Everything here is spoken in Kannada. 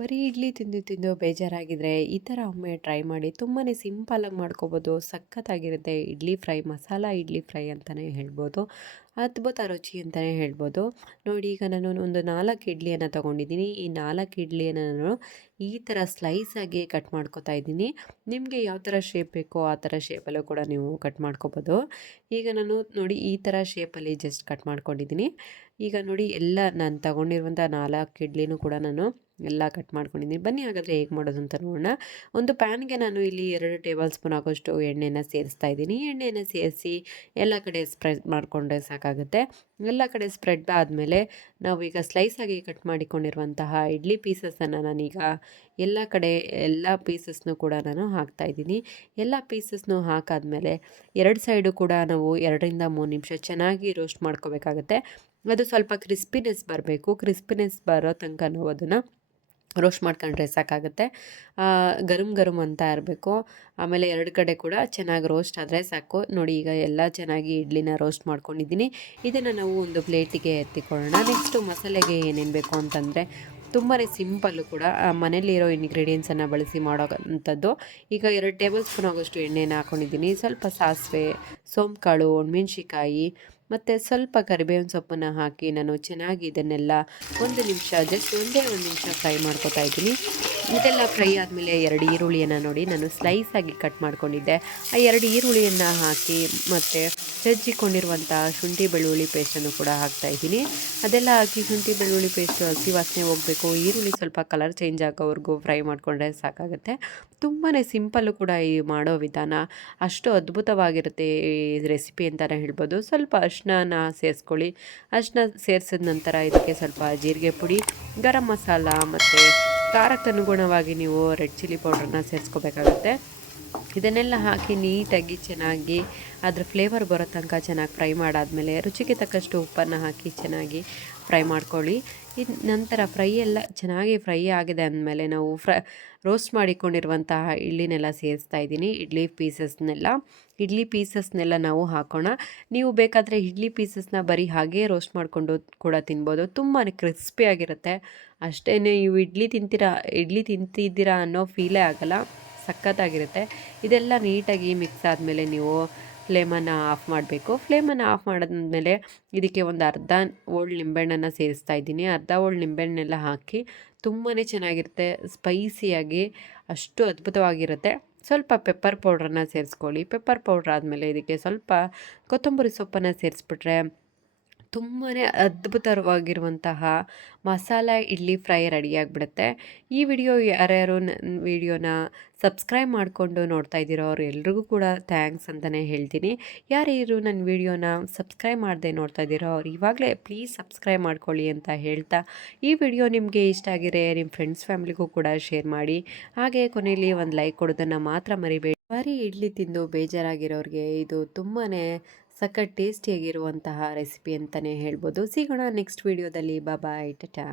ಬರೀ ಇಡ್ಲಿ ತಿಂದು ತಿಂದು ಬೇಜಾರಾಗಿದ್ರೆ ಈ ಥರ ಒಮ್ಮೆ ಟ್ರೈ ಮಾಡಿ. ತುಂಬಾ ಸಿಂಪಲಾಗಿ ಮಾಡ್ಕೋಬೋದು. ಸಖತ್ತಾಗಿರುತ್ತೆ ಇಡ್ಲಿ ಫ್ರೈ, ಮಸಾಲ ಇಡ್ಲಿ ಫ್ರೈ ಅಂತಲೇ ಹೇಳ್ಬೋದು. ಅದ್ಭುತ ರುಚಿ ಅಂತಲೇ ಹೇಳ್ಬೋದು. ನೋಡಿ, ಈಗ ನಾನು ಒಂದು 4 ಇಡ್ಲಿಯನ್ನು ತೊಗೊಂಡಿದ್ದೀನಿ. ಈ 4 ಇಡ್ಲಿಯನ್ನು ನಾನು ಈ ಥರ ಸ್ಲೈಸಾಗಿ ಕಟ್ ಮಾಡ್ಕೊತಾ ಇದ್ದೀನಿ. ನಿಮಗೆ ಯಾವ ಥರ ಶೇಪ್ ಬೇಕೋ ಆ ಥರ ಶೇಪಲ್ಲೂ ಕೂಡ ನೀವು ಕಟ್ ಮಾಡ್ಕೋಬೋದು. ಈಗ ನಾನು ನೋಡಿ ಈ ಥರ ಶೇಪಲ್ಲಿ ಜಸ್ಟ್ ಕಟ್ ಮಾಡ್ಕೊಂಡಿದ್ದೀನಿ. ಈಗ ನೋಡಿ ಎಲ್ಲ ನಾನು ತಗೊಂಡಿರುವಂಥ 4 ಇಡ್ಲಿನೂ ಕೂಡ ನಾನು ಎಲ್ಲ ಕಟ್ ಮಾಡ್ಕೊಂಡಿದ್ದೀನಿ. ಬನ್ನಿ ಹಾಗಾದರೆ ಹೇಗೆ ಮಾಡೋದು ಅಂತ ನೋಡೋಣ. ಒಂದು ಪ್ಯಾನ್ಗೆ ನಾನು ಇಲ್ಲಿ 2 ಟೇಬಲ್ ಸ್ಪೂನ್ ಆಗೋಷ್ಟು ಎಣ್ಣೆನ ಸೇರಿಸ್ತಾ ಇದ್ದೀನಿ. ಎಣ್ಣೆನ ಸೇರಿಸಿ ಎಲ್ಲ ಕಡೆ ಸ್ಪ್ರೆಡ್ ಮಾಡಿಕೊಂಡ್ರೆ ಸಾಕಾಗುತ್ತೆ. ಎಲ್ಲ ಕಡೆ ಸ್ಪ್ರೆಡ್ ಆದಮೇಲೆ ನಾವೀಗ ಸ್ಲೈಸಾಗಿ ಕಟ್ ಮಾಡಿಕೊಂಡಿರುವಂತಹ ಇಡ್ಲಿ ಪೀಸಸನ್ನು ನಾನೀಗ ಎಲ್ಲ ಕಡೆ ಎಲ್ಲ ಪೀಸಸ್ನು ಕೂಡ ನಾನು ಹಾಕ್ತಾಯಿದ್ದೀನಿ. ಎಲ್ಲ ಪೀಸಸ್ನು ಹಾಕಾದ್ಮೇಲೆ 2 ಸೈಡು ಕೂಡ ನಾವು 2ರಿಂದ 3 ನಿಮಿಷ ಚೆನ್ನಾಗಿ ರೋಸ್ಟ್ ಮಾಡ್ಕೋಬೇಕಾಗತ್ತೆ. ಅದು ಸ್ವಲ್ಪ ಕ್ರಿಸ್ಪಿನೆಸ್ ಬರಬೇಕು. ಕ್ರಿಸ್ಪಿನೆಸ್ ಬರೋ ತನಕ ನಾವು ಅದನ್ನು ರೋಸ್ಟ್ ಮಾಡ್ಕೊಂಡ್ರೆ ಸಾಕಾಗುತ್ತೆ. ಗರಮ್ ಗರಮ್ ಅಂತ ಇರಬೇಕು. ಆಮೇಲೆ 2 ಕಡೆ ಕೂಡ ಚೆನ್ನಾಗಿ ರೋಸ್ಟ್ ಆದರೆ ಸಾಕು. ನೋಡಿ, ಈಗ ಎಲ್ಲ ಚೆನ್ನಾಗಿ ಇಡ್ಲಿನ ರೋಸ್ಟ್ ಮಾಡ್ಕೊಂಡಿದ್ದೀನಿ. ಇದನ್ನು ನಾವು ಒಂದು ಪ್ಲೇಟಿಗೆ ಎತ್ತಿಕೊಳ್ಳೋಣ. ನೆಕ್ಸ್ಟು ಮಸಾಲೆಗೆ ಏನೇನು ಬೇಕು ಅಂತಂದರೆ ತುಂಬಾ ಸಿಂಪಲ್ಲು ಕೂಡ, ಮನೇಲಿರೋ ಇಂಗ್ರೀಡಿಯೆಂಟ್ಸನ್ನು ಬಳಸಿ ಮಾಡೋ ಅಂಥದ್ದು. ಈಗ 2 ಟೇಬಲ್ ಸ್ಪೂನ್ ಆಗೋಷ್ಟು ಎಣ್ಣೆನ ಹಾಕ್ಕೊಂಡಿದ್ದೀನಿ. ಸ್ವಲ್ಪ ಸಾಸಿವೆ, ಸೋಂಪುಕಾಳು, ಒಣಮೆಣ್ಸಿಕಾಯಿ ಮತ್ತು ಸ್ವಲ್ಪ ಕರಿಬೇವಿನ ಸೊಪ್ಪನ್ನು ಹಾಕಿ ನಾನು ಚೆನ್ನಾಗಿ ಇದನ್ನೆಲ್ಲ 1 ನಿಮಿಷ, ಜಸ್ಟ್ ಒಂದೇ 1 ನಿಮಿಷ ಫ್ರೈ ಮಾಡ್ಕೊತಾ ಇದ್ದೀನಿ. ಇದೆಲ್ಲ ಫ್ರೈ ಆದಮೇಲೆ 2 ಈರುಳ್ಳಿಯನ್ನು ನೋಡಿ ನಾನು ಸ್ಲೈಸಾಗಿ ಕಟ್ ಮಾಡ್ಕೊಂಡಿದ್ದೆ. ಆ 2 ಈರುಳ್ಳಿಯನ್ನು ಹಾಕಿ ಮತ್ತು ಜಜ್ಜಿಕೊಂಡಿರುವಂಥ ಶುಂಠಿ ಬೆಳ್ಳುಳ್ಳಿ ಪೇಸ್ಟನ್ನು ಕೂಡ ಹಾಕ್ತಾಯಿದ್ದೀನಿ. ಅದೆಲ್ಲ ಹಾಕಿ ಶುಂಠಿ ಬೆಳ್ಳುಳ್ಳಿ ಪೇಸ್ಟು ಹಸಿ ವಾಸನೆ ಹೋಗಬೇಕು. ಈರುಳ್ಳಿ ಸ್ವಲ್ಪ ಕಲರ್ ಚೇಂಜ್ ಆಗೋವರೆಗೂ ಫ್ರೈ ಮಾಡಿಕೊಂಡ್ರೆ ಸಾಕಾಗುತ್ತೆ. ತುಂಬಾ ಸಿಂಪಲ್ಲು ಕೂಡ ಈ ಮಾಡೋ ವಿಧಾನ. ಅಷ್ಟು ಅದ್ಭುತವಾಗಿರುತ್ತೆ ಈ ರೆಸಿಪಿ ಅಂತಲೇ ಹೇಳ್ಬೋದು. ಸ್ವಲ್ಪ ಅರಿಶಿನ ಸೇರಿಸ್ಕೊಳ್ಳಿ. ಅರಿಶಿನ ಸೇರಿಸಿದ ನಂತರ ಇದಕ್ಕೆ ಸ್ವಲ್ಪ ಜೀರಿಗೆ ಪುಡಿ, ಗರಂ ಮಸಾಲ ಮತ್ತು ಖಾರಕ್ಕೆ ಅನುಗುಣವಾಗಿ ನೀವು ರೆಡ್ ಚಿಲ್ಲಿ ಪೌಡ್ರನ್ನ ಸೇರಿಸ್ಕೋಬೇಕಾಗತ್ತೆ. ಇದನ್ನೆಲ್ಲ ಹಾಕಿ ನೀಟಾಗಿ ಚೆನ್ನಾಗಿ ಅದ್ರ ಫ್ಲೇವರ್ ಬರೋ ತನಕ ಚೆನ್ನಾಗಿ ಫ್ರೈ ಮಾಡಾದಮೇಲೆ ರುಚಿಗೆ ತಕ್ಕಷ್ಟು ಉಪ್ಪನ್ನು ಹಾಕಿ ಚೆನ್ನಾಗಿ ಫ್ರೈ ಮಾಡ್ಕೊಳ್ಳಿ. ಇದು ನಂತರ ಫ್ರೈ ಎಲ್ಲ ಚೆನ್ನಾಗಿ ಫ್ರೈ ಆಗಿದೆ ಅಂದಮೇಲೆ ನಾವು ರೋಸ್ಟ್ ಮಾಡಿಕೊಂಡಿರುವಂತಹ ಇಡ್ಲಿನೆಲ್ಲ ಸೇರಿಸ್ತಾ ಇದ್ದೀನಿ. ಇಡ್ಲಿ ಪೀಸಸ್ನೆಲ್ಲ ನಾವು ಹಾಕೋಣ. ನೀವು ಬೇಕಾದರೆ ಇಡ್ಲಿ ಪೀಸಸ್ನ ಬರೀ ಹಾಗೇ ರೋಸ್ಟ್ ಮಾಡಿಕೊಂಡು ಕೂಡ ತಿನ್ಬೋದು. ತುಂಬಾ ಕ್ರಿಸ್ಪಿಯಾಗಿರುತ್ತೆ. ಅಷ್ಟೇ, ನೀವು ಇಡ್ಲಿ ತಿಂತಿದ್ದೀರಾ ಅನ್ನೋ ಫೀಲೇ ಆಗೋಲ್ಲ. ಸಖತ್ತಾಗಿರುತ್ತೆ. ಇದೆಲ್ಲ ನೀಟಾಗಿ ಮಿಕ್ಸ್ ಆದಮೇಲೆ ನೀವು ಫ್ಲೇಮನ್ನು ಆಫ್ ಮಾಡಬೇಕು. ಫ್ಲೇಮನ್ನು ಆಫ್ ಮಾಡಿದ್ಮೇಲೆ ಇದಕ್ಕೆ ಒಂದು ಅರ್ಧ ಹೋಳು ನಿಂಬೆಹಣ್ಣನ್ನು ಸೇರಿಸ್ತಾ ಇದ್ದೀನಿ. ಅರ್ಧ ಹೋಳು ನಿಂಬೆಹಣ್ಣೆಲ್ಲ ಹಾಕಿ ತುಂಬಾ ಚೆನ್ನಾಗಿರುತ್ತೆ. ಸ್ಪೈಸಿಯಾಗಿ ಅಷ್ಟು ಅದ್ಭುತವಾಗಿರುತ್ತೆ. ಸ್ವಲ್ಪ ಪೆಪ್ಪರ್ ಪೌಡ್ರನ್ನು ಸೇರಿಸ್ಕೊಳ್ಳಿ. ಪೆಪ್ಪರ್ ಪೌಡ್ರ್ ಆದಮೇಲೆ ಇದಕ್ಕೆ ಸ್ವಲ್ಪ ಕೊತ್ತಂಬರಿ ಸೊಪ್ಪನ್ನು ಸೇರಿಸ್ಬಿಟ್ರೆ ತುಂಬಾ ಅದ್ಭುತವಾಗಿರುವಂತಹ ಮಸಾಲ ಇಡ್ಲಿ ಫ್ರೈ ರೆಡಿಯಾಗಿಬಿಡುತ್ತೆ. ಈ ವಿಡಿಯೋ ಯಾರ್ಯಾರು ನನ್ನ ವಿಡಿಯೋನ ಸಬ್ಸ್ಕ್ರೈಬ್ ಮಾಡಿಕೊಂಡು ನೋಡ್ತಾ ಇದ್ದೀರೋ ಅವ್ರು ಎಲ್ರಿಗೂ ಕೂಡ ಥ್ಯಾಂಕ್ಸ್ ಅಂತಲೇ ಹೇಳ್ತೀನಿ. ಯಾರ್ಯಾರು ನನ್ನ ವಿಡಿಯೋನ ಸಬ್ಸ್ಕ್ರೈಬ್ ಮಾಡದೆ ನೋಡ್ತಾ ಇದ್ದೀರೋ ಅವ್ರು ಇವಾಗಲೇ ಪ್ಲೀಸ್ ಸಬ್ಸ್ಕ್ರೈಬ್ ಮಾಡ್ಕೊಳ್ಳಿ ಅಂತ ಹೇಳ್ತಾ, ಈ ವಿಡಿಯೋ ನಿಮಗೆ ಇಷ್ಟ ಆಗಿದ್ರೆ ನಿಮ್ಮ ಫ್ರೆಂಡ್ಸ್ ಫ್ಯಾಮಿಲಿಗೂ ಕೂಡ ಶೇರ್ ಮಾಡಿ. ಹಾಗೆ ಕೊನೆಯಲ್ಲಿ ಒಂದು ಲೈಕ್ ಕೊಡೋದನ್ನು ಮಾತ್ರ ಮರಿಬೇಡಿ. ಬರೀ ಇಡ್ಲಿ ತಿಂದು ಬೇಜಾರಾಗಿರೋರಿಗೆ ಇದು ತುಂಬಾ ಸಖತ್ ಟೇಸ್ಟಿಯಾಗಿರುವಂತಹ ರೆಸಿಪಿ ಅಂತಲೇ ಹೇಳ್ಬೋದು. ಸಿಗೋಣ ನೆಕ್ಸ್ಟ್ ವಿಡಿಯೋದಲ್ಲಿ. ಬಾಯ್, ಟಾಟಾ.